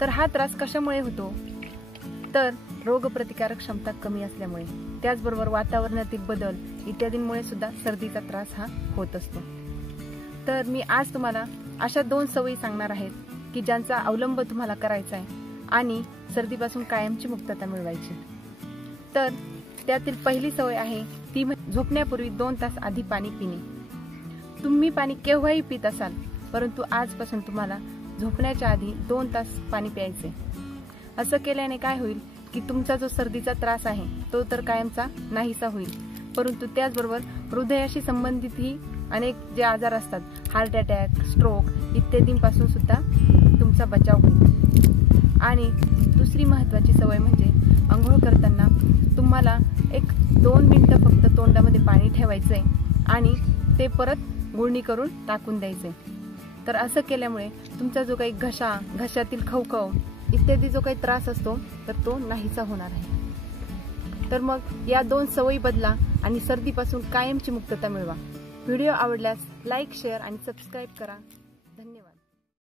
तर हा त्रास कशामुळे होतो? तर रोगप्रतिकारक क्षमता कमी असल्यामुळे, त्याचबरोबर वातावरणातील बदल इत्यादींमुळे सुद्धा सर्दीचा त्रास हा होत असतो। तर मी आज तुम्हाला अशा 2 सवयी सांगणार आहेत की ज्यांचा अवलंब तुम्हाला करायचा आहे आणि सर्दीपासून कायमची मुक्तता मिळवायची। तर त्यातील पहिली सवय आहे ती झोपण्यापूर्वी 2 तास आधी पाणी पिणे। तुम्ही पाणी केव्हाही पित असाल, परंतु आजपासून तुम्हाला झोपण्याच्या आधी 2 तास पाणी प्यायचे। असं केल्याने काय होईल की तुमचा जो सर्दीचा त्रास आहे तो तर कायमचा नाहीसा होईल, परंतु त्याचबरोबर हृदयाशी संबंधितही अनेक जे आजार असतात, हार्ट अटॅक, स्ट्रोक इत्यादींपासून सुद्धा तुमचा बचाव होईल। आणि दुसरी महत्त्वाची सवय म्हणजे अंघोळ करताना तुम्हाला 1-2 मिनिटं फक्त तोंडामध्ये पाणी ठेवायचंय आणि ते परत गुळणी करून टाकून द्यायचे। तर असं केल्यामुळे तुमचा जो काही घशातील खवखव इत्यादी जो काही त्रास असतो तर तो नाहीसा होणार आहे। तर मग या 2 सवयी बदला आणि सर्दीपासून कायमची मुक्तता मिळवा। व्हिडिओ आवडल्यास लाईक, शेअर आणि सबस्क्राईब करा।